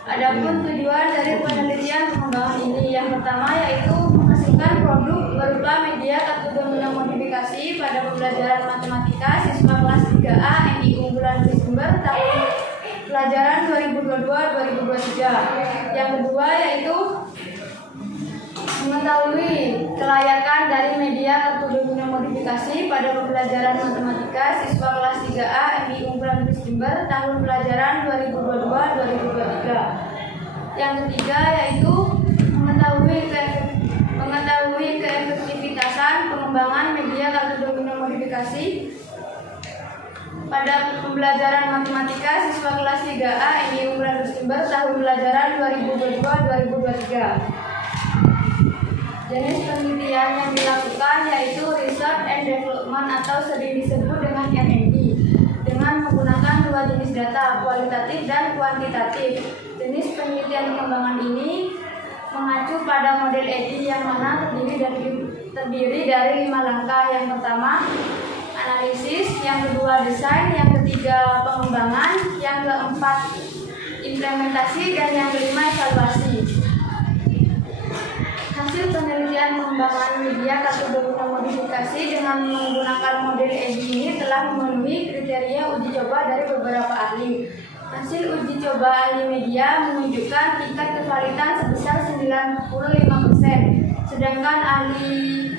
Adapun tujuan dari penelitian pengembangan ini yang pertama yaitu menghasilkan produk berupa media kartu domino modifikasi pada pembelajaran matematika siswa kelas 3A NI unggulan Desember tahun pelajaran 2022-2023. Yang kedua yaitu mengetahui kelayakan dari media kartu domino modifikasi pada pembelajaran matematika siswa kelas 3A NI unggulan Desember tahun pelajaran 2022-2023. Yang ketiga yaitu mengetahui keefektivitasan pengembangan media kartu domino modifikasi pada pembelajaran matematika siswa kelas 3A NI unggulan Desember tahun pelajaran 2022-2023. Jenis penelitian yang dilakukan yaitu Research and Development atau sering disebut dengan R&D dengan menggunakan dua jenis data, kualitatif dan kuantitatif. Jenis penelitian pengembangan ini mengacu pada model EDI yang mana terdiri dari 5 langkah. Yang pertama, analisis, yang kedua desain, yang ketiga pengembangan, yang keempat implementasi, dan yang kelima evaluasi. Hasil penelitian pengembangan media kartu domino modifikasi dengan menggunakan model EDI ini telah memenuhi kriteria uji coba dari beberapa ahli. Hasil uji coba ahli media menunjukkan tingkat kevalitan sebesar 95%, sedangkan ahli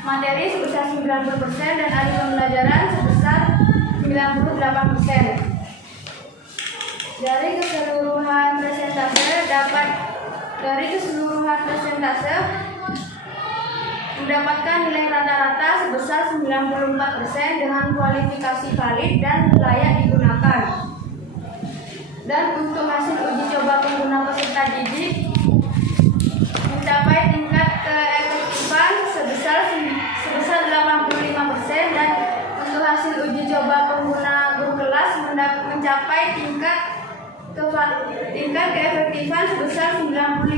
materi sebesar 90% dan ahli pembelajaran sebesar 98%. Dari keseluruhan persentase mendapatkan nilai rata-rata sebesar 94% dengan kualifikasi valid dan layak digunakan. Dan untuk hasil uji coba pengguna peserta didik mencapai tingkat keefektifan sebesar 85%, dan untuk hasil uji coba pengguna guru kelas mencapai tingkat keefektifan sebesar 95%,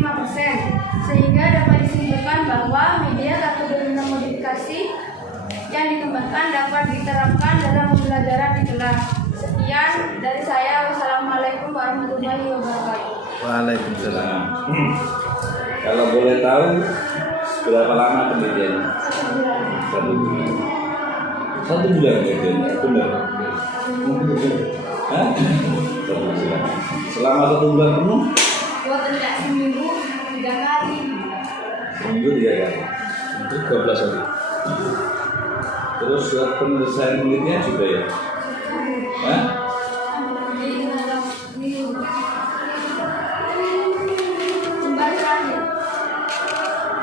sehingga dapat disimpulkan bahwa media kartu domino modifikasi yang dikembangkan dapat diterapkan dalam pembelajaran di kelas. Sekian dari saya. Wassalamualaikum warahmatullahi wabarakatuh. Waalaikumsalam. Kalau boleh tahu berapa lama penelitiannya? 1 bulan. 1 bulan penelitiannya, benar? Hah? 1 bulan. Selama 1 bulan penuh? Seminggu 3 kali. Seminggu 3 kali. Itu 12 hari. Terus penyelesaian penelitian juga ya? Hah?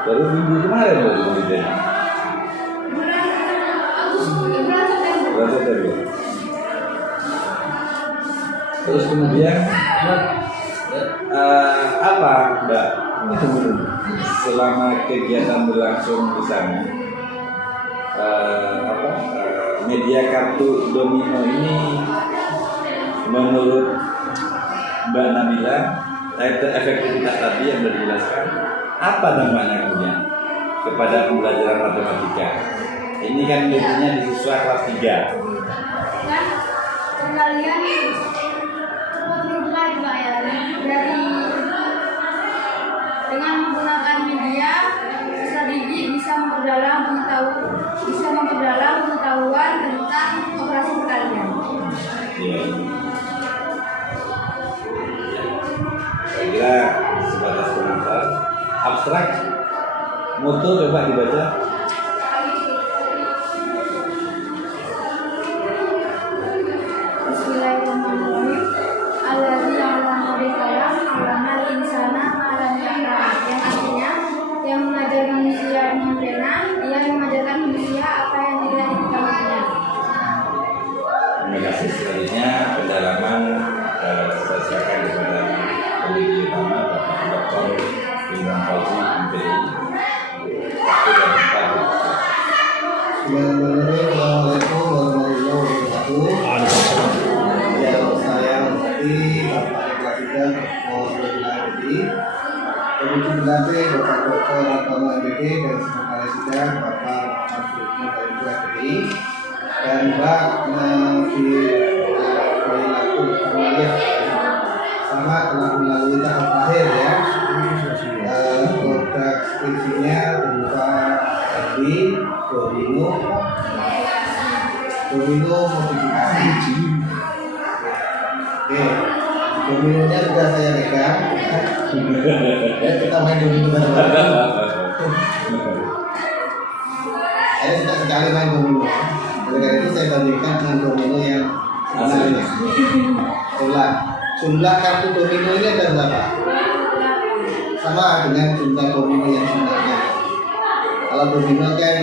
Baru minggu kemarin loh penelitian. Bulan September. Terus kemudian apa Mbak selama kegiatan berlangsung di sana? Media kartu domino ini menurut Mbak Nabila efektivitas tadi yang sudah dijelaskan, apa dampaknya kemudian kepada pembelajaran matematika? Ini kan medianya di siswa kelas 3. Dan sekalian juga ya, dari dengan menggunakan media siswa didik bisa memperdalam pengetahuan tentang operasi perkalian. Ya. Saya kira sebatas komentar abstrak. Moto coba dibaca. Bismillahirrahmanirrahim. Allazi 'allama bil qalam 'allamal insana ma lam ya'lam. Yang artinya yang mengajar manusia dengan pena, ia mengajarkan manusia apa yang tidak diketahuinya. Terima kasih. Selanjutnya pendalaman saya silakan kepada peneliti utama Bapak Dr. Imam Fauzi MPI. Assalamualaikum warahmatullahi wabarakatuh. Ya, saya Bupati Bapak Presiden Dr. Imam Komisi Pendamping Bapak Dr. Antono MPD dan Sekretaris Sidang Bapak Maksudnya dari BPI dan Mbak Nabi Perilaku Amalia. Saya sama-sama telah melalui tahap terakhir ya. Produk skripsinya berupa tadi domino modifikasi. Oke, dominonya sudah saya pegang. Ya, kita main domino bareng-bareng. Saya suka sekali main domino. Oleh karena itu saya bandingkan dengan domino yang sebenarnya. Jumlah kartu domino ini ada berapa? Sama dengan jumlah domino yang sebenarnya. Kalau domino kan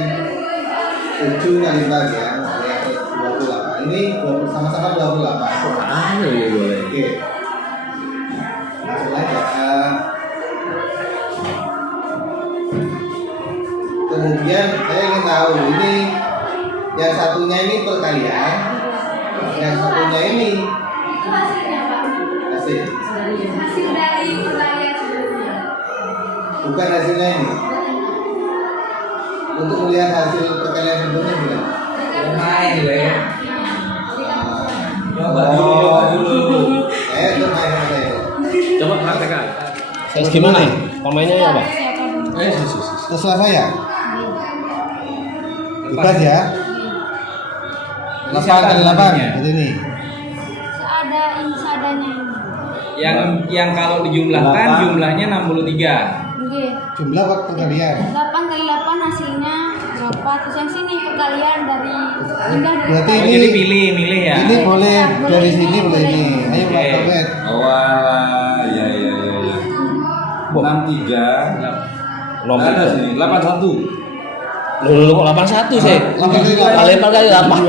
7 kali 4 ya, 28. Ini sama-sama 28. Oke. Langsung aja. Kemudian saya ingin tahu ini yang satunya ini perkalian, yang satunya ini Hasilnya Pak. hasil. Hasil dari perkalian sebelumnya. Bukan hasilnya ini. Untuk melihat hasil perkalian sebelumnya bukan. Main juga ya. Coba dulu. Itu main apa itu? Coba praktekkan. Terus gimana? Pemainnya ya, Pak? Terserah saya. Bebas ya. 8 kali 8 ini. Seadanya ini. Yang kalau dijumlahkan jumlahnya 63. Oke. Jumlah waktu kalian. 8 kali 8 hasilnya berapa? Terus yang sini perkalian dari pindah dari Berarti Oh, ini- jadi milih ya. Ini boleh dari sini boleh ini. Ayo Pak Oke. Tobet. Wah, ya. 63. Lompat. Ada sini 81. Lu kok 81 sih? 8 kali 8. Kali 4 kali 8.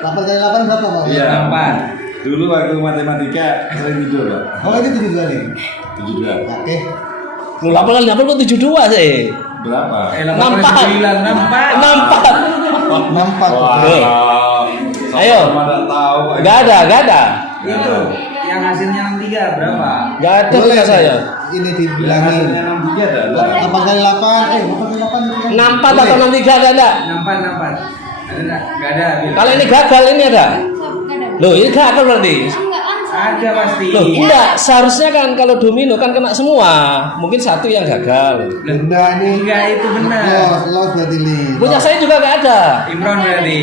8 kali 8 berapa Pak? Iya. 8. Dulu waktu matematika sering tidur, Pak. Oh ini 72 nih. 72. Oke. Lu 8 kali 8 kok 72 sih? Berapa? 64. 64. Nampak. Wah. Ayo. Sama enggak tahu, Pak. Enggak ada. Itu yang hasilnya 63 berapa? Enggak ada punya saya. Ini Yang dibilangin. hasilnya 63 adalah 8 kali 8. 8 kali 8 itu kan. 64 atau 63 ada enggak? 64. Ada enggak? Enggak ada. Bil. Kalau ini gagal ini ada. Loh, ini gagal berarti. Enggak kan? Ada pasti. Loh, enggak, seharusnya kan kalau domino kan kena semua. Mungkin satu yang gagal. Benda ini. Enggak, itu benar. Los berarti nih. Punya saya juga enggak ada. Imron berarti.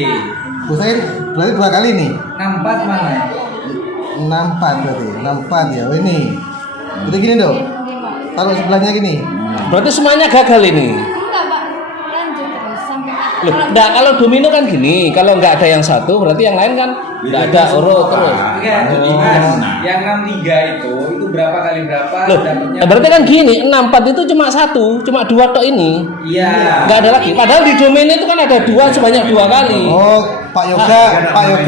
Saya berarti 2 kali nih. 64 mana? 64 berarti. 64 ya. Oh ini. Itu gini dong. Oke Pak. Taruh sebelahnya gini. Berarti semuanya gagal ini. Enggak Pak. Lanjut terus sampai Loh, enggak, kalau domino kan gini, kalau enggak ada yang satu berarti yang lain kan enggak ada urut terus. Enggak, jadi Mas, yang 63 itu berapa kali berapa Loh, dapatnya? berarti kan gini, 64 itu cuma satu, cuma 2 tok ini. Iya. Enggak ada lagi. Padahal di domino itu kan ada 2 sebanyak 2 kali. Oh, Pak Yoga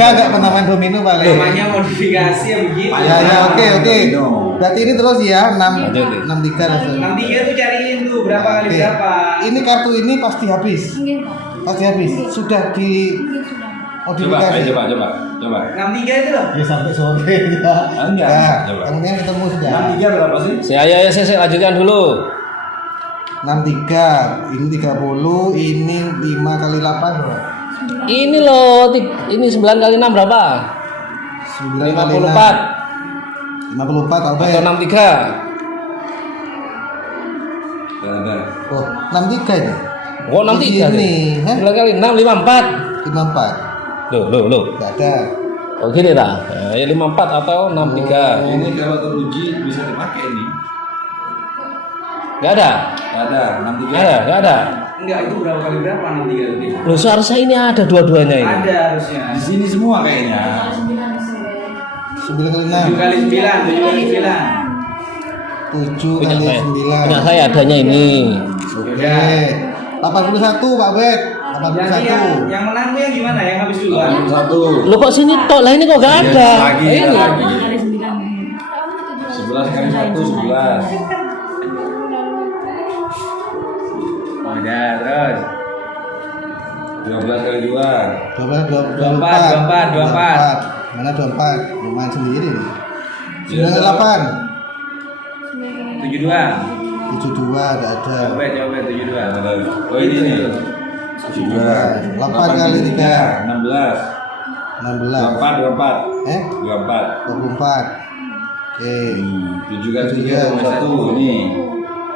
enggak pernah main domino paling. Namanya modifikasi ya begitu. Ya, oke. Berarti ini terus ya 6 Lanjut, nih. 63 langsung. 63 tuh cariin tuh berapa kali Oke. berapa. Ini kartu ini pasti habis. Nggih Pak. Pasti habis. Sudah di Nggih sudah. modifikasi. Coba. 63 itu loh. Ya sampai sore ya. Enggak, Ya, coba. kemudian ketemu sudah. 63 berapa sih? Saya lanjutkan dulu. 63, ini 30, ini 5 kali 8 berapa? Ini loh, ini 9 kali 6 berapa? 9 kali 6. 54 54 apa ya? atau 63? Ada. Oh, 63 ini. Oh, 63 Ini, hah? 9 kali 6 54. 54. Loh. Enggak ada. Oh gini dah. Nah, ya 54 atau 63. Ini kalau teruji bisa dipakai ini. Enggak ada. Ada 63. Enggak ada. Enggak, itu berapa kali berapa 63 tadi? Loh, seharusnya ini ada dua-duanya ini. Ada harusnya. Di sini semua kayaknya. 9 kali 7 6. kali 9, 7 kali 9. 7 Punya kali saya. 9. Punya saya adanya ini. Oke. 81 Pak Bet. Jadi 81. yang menang tuh yang gimana? Yang habis duluan? 81. Loh kok sini tok lah ini kok enggak ada. Lagi, Ini. lagi. Dari 9. 11 kali 1 11. Udah, terus. 12 kali 2. 24. Mana 24? Lumayan sendiri nih. 9 kali 8. 72. 72 enggak ada. Coba 72. Oh ini nih. 8 kali 3. 16. 16. 24 24. Eh? 24. 24. 7 kali 3 1 nih.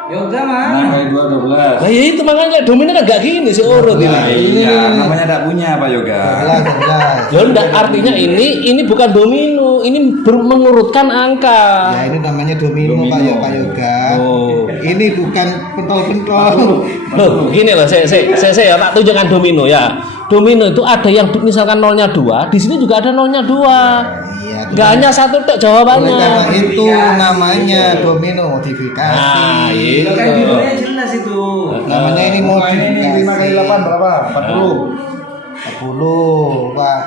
Yoga 6 mana? kali 2 12. Nah ya itu makanya domino kan gak gini sih urut Nah, ini. iya, namanya tak punya Pak Yoga. 11. Ya enggak, artinya ini bukan domino, ini mengurutkan angka. Ya ini namanya domino, Domino. Pak Yoga. Oh. Ini bukan pentol-pentol. Loh, gini loh, saya ya tak tunjukkan domino ya. Domino itu ada yang misalkan nolnya 2, di sini juga ada nolnya 2. Iya. Enggak hanya satu tok Oleh karena jawabannya. itu namanya domino modifikasi. Nah, iya. Kan judulnya jelas itu. Namanya ini modifikasi. 5 kali 8 berapa? 40. 40, Pak.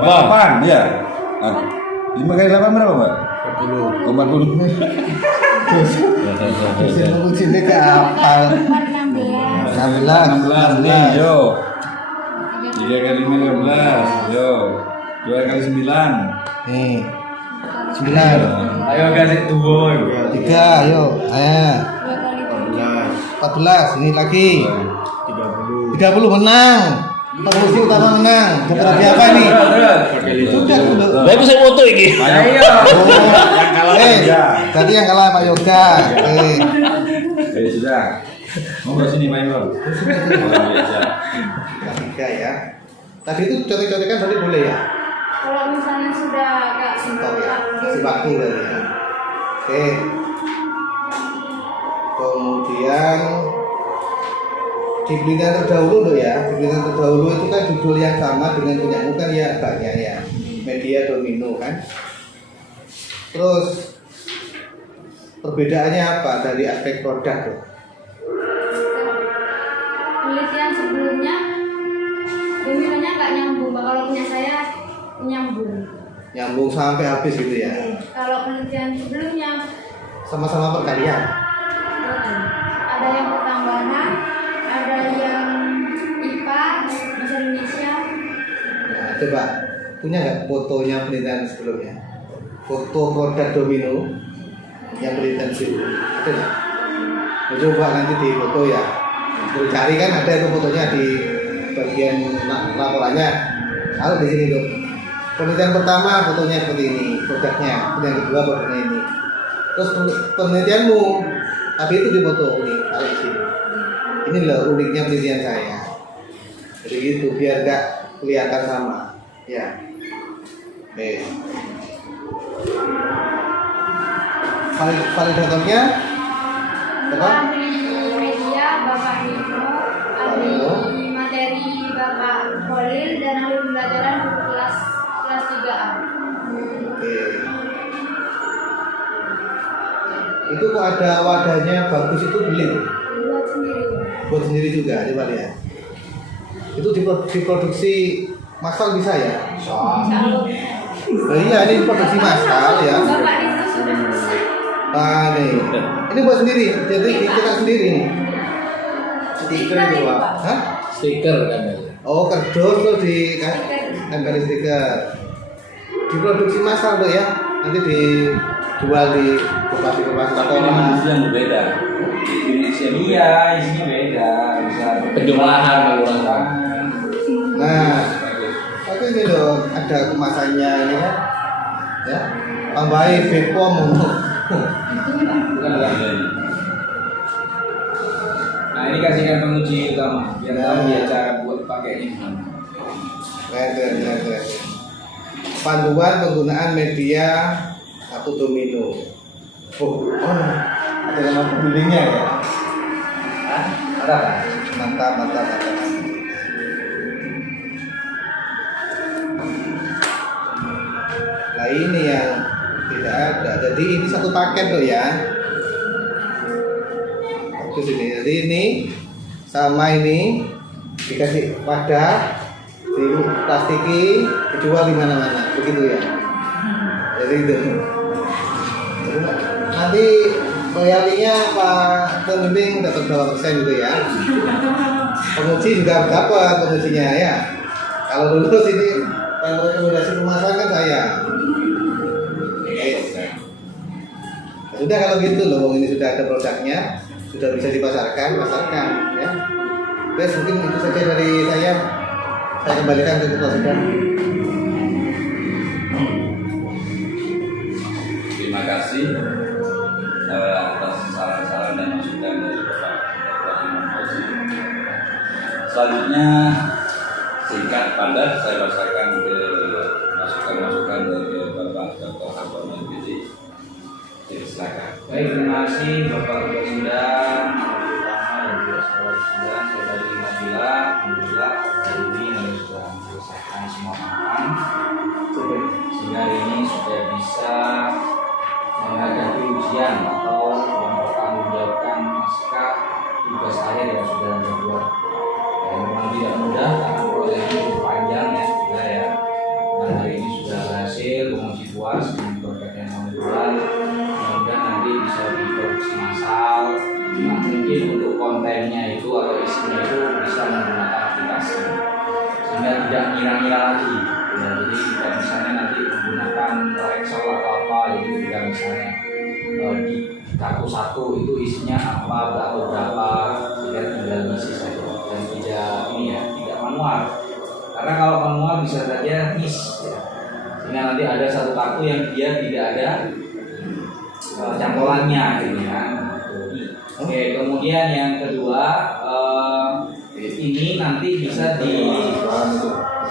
48 ya. 5 kali 8 berapa, Pak? 40. 40. Mesin sini ke hafal. 16 nih, yo. 3 kali 15, yo. 2 kali 9. Nih. 9. Ayo kasih dua. 3, ayo. 14, ini lagi. 30 menang. Promosi utama menang. Dapat hadiah apa ini? Sudah, sudah. Lah iku sing foto iki. Ayo. Yang kalah aja. Tadi yang kalah Pak Yoga. Sudah. Mau ke sini Pak Imam. Tiga ya. Tadi itu contek-contekan tadi boleh ya? Kalau misalnya sudah agak Stop ya. Si waktu berarti ya. Oke. Kemudian di pilihan terdahulu loh ya. Di pilihan terdahulu itu kan judul yang sama dengan punyamu kan ya banyak ya. Media domino kan. Terus perbedaannya apa dari aspek produk tuh? penelitian sebelumnya dominonya nggak nyambung, kalau punya saya nyambung. Nyambung sampai habis gitu ya. Kalau penelitian sebelumnya Sama-sama perkalian. ada yang pertambangan, ada yang IPA, bahasa Indonesia. Nah, coba punya nggak fotonya penelitian sebelumnya? Foto produk domino yang penelitian sebelumnya. Ada nggak? Coba nanti di foto ya. Terus cari kan ada itu fotonya di bagian laporannya. Kalau di sini tuh. Penelitian pertama fotonya seperti ini, produknya. Yang kedua produknya ini. Terus penelitianmu, tapi itu di foto ini, kalau di sini. Ini loh uniknya penelitian saya. Jadi gitu biar nggak kelihatan sama. Ya. Oke. Validatornya apa? Ahli media Bapak Nino, ahli materi Bapak Khalil, dan ahli pembelajaran buku kelas 3A. Oke. Itu kok ada wadahnya bagus itu beli tuh? Buat sendiri. Buat sendiri juga, coba lihat. Itu diproduksi massal bisa ya? Kalau Nah, iya ini produksi massal ya. Bapak Nino sudah Nah nih, ini buat sendiri, jadi kita sendiri nih. stiker itu Pak. Hah? Stiker kan. Oh kerdus tuh di kan? Tempel stiker. Diproduksi massal tuh ya. Nanti dijual di koperasi-koperasi Tapi atau ini manusia yang berbeda. Indonesia Iya, isinya beda. Bisa Penjumlahan pengurangan. Nah, tapi ini loh ada kemasannya ini ya. Tambahin Bepom. Nah ini kasihkan penguji utama biar tahu dia cara buat pakainya. Keren. Panduan penggunaan media satu domino. Oh, ada nama pembelinya ya. Hah? Ada kan? Mantap. Nah ini yang tidak ada. Jadi ini satu paket loh ya. Bagus ini. Jadi ini sama ini dikasih wadah, diplastiki, dijual di mana-mana. Begitu ya. Jadi itu. Jadi, nanti royaltinya Pak Pembimbing dapat berapa persen gitu ya. Penguji juga dapat pengujinya ya. Kalau lulus ini yang rekomendasi pemasaran kan saya. Sudah kalau gitu loh, ini sudah ada produknya, sudah bisa pasarkan ya. Terus mungkin itu saja dari saya kembalikan ke ketua sidang. Terima Selanjutnya singkat padat saya bacakan ke masukan-masukan dari Bapak Dr. Hartono Gizi. Silakan. Baik, terima kasih Bapak Ketua Sidang, Pertama dan juga sahabat sidang. Saya dari Nabila, alhamdulillah hari ini kami sudah menyelesaikan semua tahapan, sehingga hari ini sudah bisa menghadapi ujian atau mempertanggungjawabkan pasca tugas akhir yang sudah Anda buat. Dan memang tidak mudah karena proses ini cukup panjang ya, sudah ya. Dan hari ini sudah berhasil menguji puas dengan program yang bulan. Mudah-mudahan nanti bisa diproduksi massal. Nah, mungkin untuk kontennya itu atau isinya itu bisa menggunakan aplikasi sehingga tidak ngira-ngira lagi ya, jadi tidak misalnya nanti menggunakan Excel atau apa, jadi tidak misalnya di kartu satu itu isinya apa atau berapa, sehingga tinggal isi saja dan tidak ini ya, tidak manual, karena kalau manual bisa saja miss ya. Sehingga nanti ada satu kartu yang dia tidak ada cantolannya gitu ya. Oke, kemudian yang kedua ini nanti bisa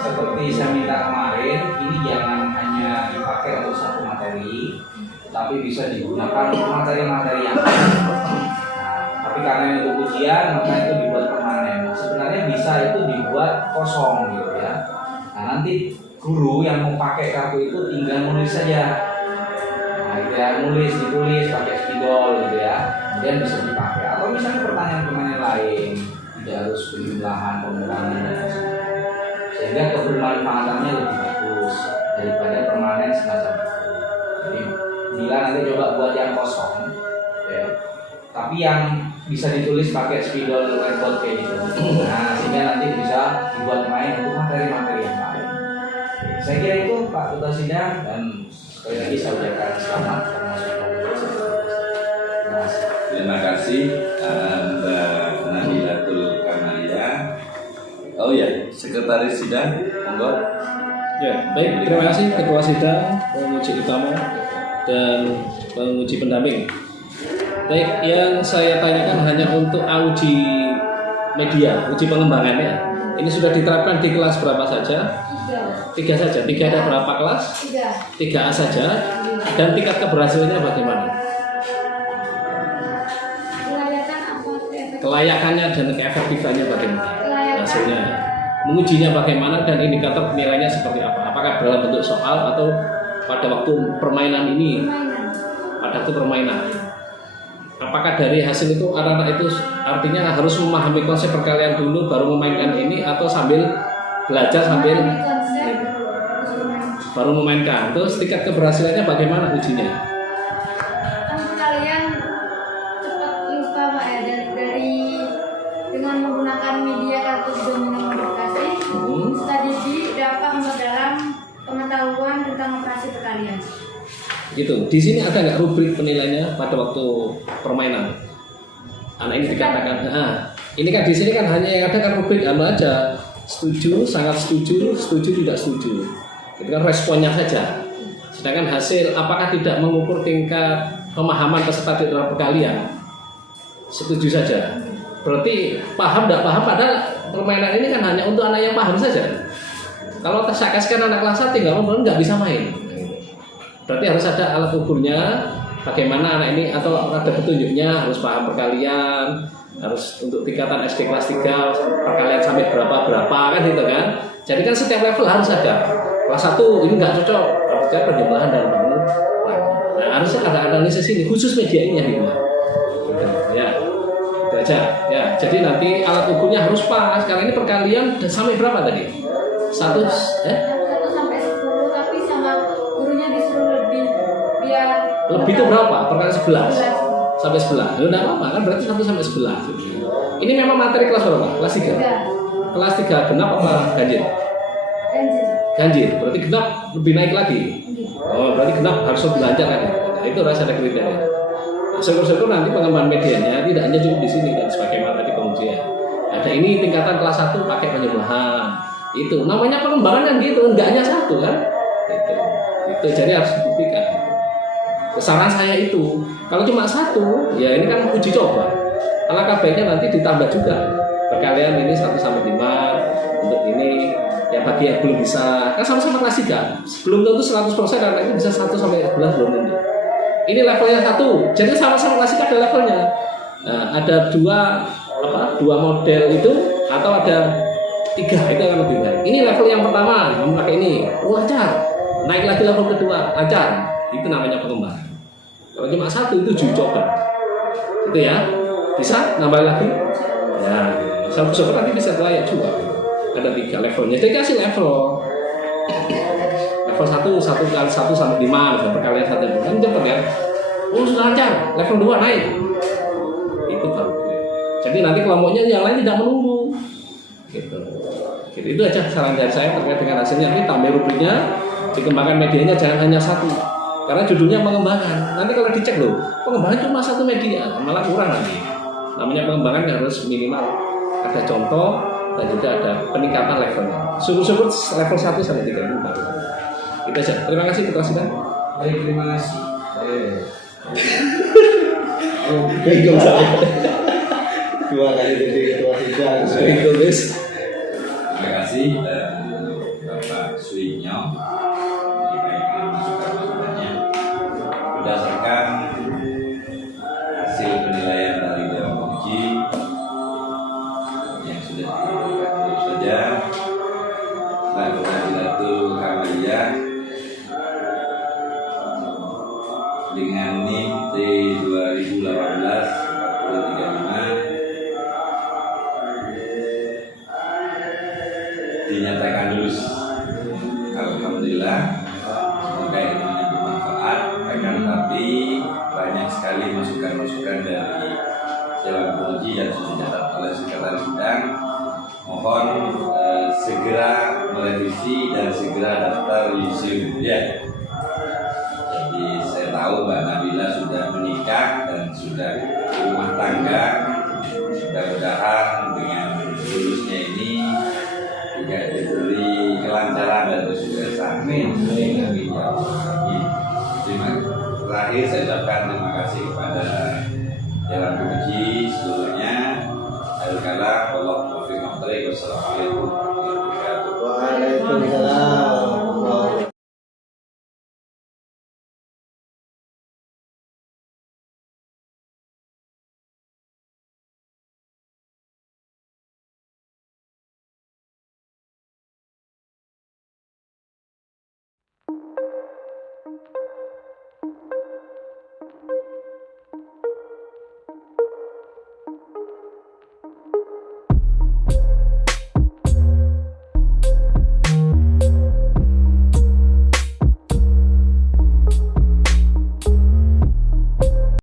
seperti saya minta kemarin, ini jangan hanya dipakai untuk satu materi, tapi bisa digunakan untuk materi-materi yang lain. Tapi karena ini untuk ujian, maka itu dibuat permanen. Sebenarnya bisa itu dibuat kosong gitu ya. Nah, nanti guru yang mau pakai kartu itu tinggal menulis saja. Nah, itu ya, ditulis pakai spidol gitu ya. Kemudian bisa dipakai. Atau misalnya pertanyaan-pertanyaan lain, tidak harus penjumlahan, pengulangan dan sebagainya. Sehingga kebermanfaatannya lebih bagus daripada permanen semacam itu. Jadi bila nanti coba buat yang kosong, ya, tapi yang bisa ditulis pakai spidol whiteboard kayak gitu. Nah, sehingga nanti bisa dibuat main untuk materi-materi yang lain. Saya kira itu Pak Ketua Sidang, dan sekali lagi saya ucapkan selamat termasuk. Terima kasih Mbak Nabilatul Kamalia. Oh ya, Sekretaris Sidang, monggo. Ya, baik. Terima kasih Ketua Sidang, penguji utama dan penguji pendamping. Baik, yang saya tanyakan hanya untuk uji media, uji pengembangannya. Ini sudah diterapkan di kelas berapa saja? 3 saja. 3 ada berapa kelas? 3A saja. Dan tingkat keberhasilannya bagaimana? Kelayakannya dan keefektifannya bagaimana? Hasilnya. Mengujinya bagaimana dan indikator penilaiannya seperti apa? Apakah dalam bentuk soal atau pada waktu permainan ini? Pada waktu permainan. Apakah dari hasil itu anak-anak itu artinya harus memahami konsep perkalian dulu baru memainkan ini, atau sambil belajar sambil baru memainkan? Terus tingkat keberhasilannya bagaimana ujinya? Kalian cepat lupa Pak ya, dari dengan menggunakan media kartu domino modifikasi, studi dapat memperdalam pengetahuan tentang operasi perkalian. Gitu. Di sini ada nggak rubrik penilaiannya pada waktu permainan? Anak ini dikatakan, ini kan di sini kan hanya yang ada kan rubrik aja, setuju, sangat setuju, setuju, tidak setuju. Itu kan responnya saja. Sedangkan hasil apakah tidak mengukur tingkat pemahaman peserta di dalam perkalian? Setuju saja. Berarti paham tidak paham, padahal permainan ini kan hanya untuk anak yang paham saja. Kalau saya kasihkan anak kelas 1 nggak bisa main. Berarti harus ada alat ukurnya, bagaimana anak ini, atau ada petunjuknya, harus paham perkalian, harus untuk tingkatan SD kelas 3 perkalian sampai berapa kan gitu kan. Jadi kan setiap level harus ada. Kelas 1 ini nggak cocok, harus ada penjumlahan dan pengulangan. Nah, harusnya ada analisis ini khusus media ini gitu. Ya, itu aja. Ya, jadi nanti alat ukurnya harus pas. Karena ini perkalian sampai berapa tadi? 1 sampai 10, tapi sama gurunya disuruh lebih itu berapa? Perkalian 11 sampai 11. Ya enggak apa-apa kan, berarti 1 sampai 11. Ini memang materi kelas berapa? Kelas 3. Kelas 3 genap apa ganjil? Ganjil. Berarti genap lebih naik lagi. Oh, berarti genap harus lebih lancar lagi. Nah, itu rasa ada kriteria. Nah, syukur-syukur nanti pengembangan medianya tidak hanya cukup di sini kan sebagai materi pengujian. Ada ini tingkatan kelas 1 pakai penjumlahan. Itu namanya pengembangan kan gitu, enggak hanya 1 kan? Itu jadi harus dibuktikan. Saran saya itu, kalau cuma 1, ya ini kan uji coba. Alangkah baiknya nanti ditambah juga kalian ini 1 sampai 5 untuk ini ya bagi yang belum bisa kan sama-sama kelas 3 belum tentu 100% anak itu bisa 1 sampai 11 belum tentu ini levelnya 1 jadi sama-sama kelas 3 ada levelnya. Nah, ada dua model itu atau ada 3 itu akan lebih baik. Ini level yang pertama memakai ini lancar naik lagi level kedua lancar itu namanya pengembangan. Kalau cuma 1 itu uji coba itu ya bisa nambah lagi ya syukur nanti bisa layak juga ada 3 levelnya jadi kasih level 1 kali 1 sampai 5 misalnya perkalian 1 kan cepet ya sudah lancar level 2 naik itu baru jadi nanti kelompoknya yang lain tidak menunggu gitu itu aja saran dari saya terkait dengan hasilnya ini tambah rubriknya dikembangkan medianya jangan hanya 1 karena judulnya pengembangan nanti kalau dicek loh pengembangan cuma 1 media malah kurang nanti namanya pengembangan harus minimal ada contoh dan juga ada peningkatan levelnya syukur-syukur level 1 sampai 3 itu baru itu aja terima kasih ketua sidang. Baik, terima kasih. Bingung saya. 2 kali jadi ketua sidang. Itu guys. Terima kasih Bapak Suinyo masukan-masukannya berdasarkan hasil penilaian dari Dewan Penguji yang sudah diberikan tentu saja Pengadilatul Amaliyah dengan NIM T 2018 4035 dinyatakan lulus. Alhamdulillah, semoga ilmunya bermanfaat. Akan tetapi banyak sekali masukan-masukan dari Dewan Penguji yang sudah dicatat oleh sekretaris sidang. Mohon segera merevisi dan segera daftar yusuf ya. Jadi saya tahu Mbak Nabila sudah menikah dan sudah rumah tangga. Mudah-mudahan dengan lulusnya ini juga diberi kelancaran dan kesuksesan. Amin. Terakhir saya ucapkan terima kasih kepada Dewan Penguji seluruhnya. Alhamdulillah, wassalamualaikum warahmatullahi wabarakatuh. Waalaikumsalam. Thank you.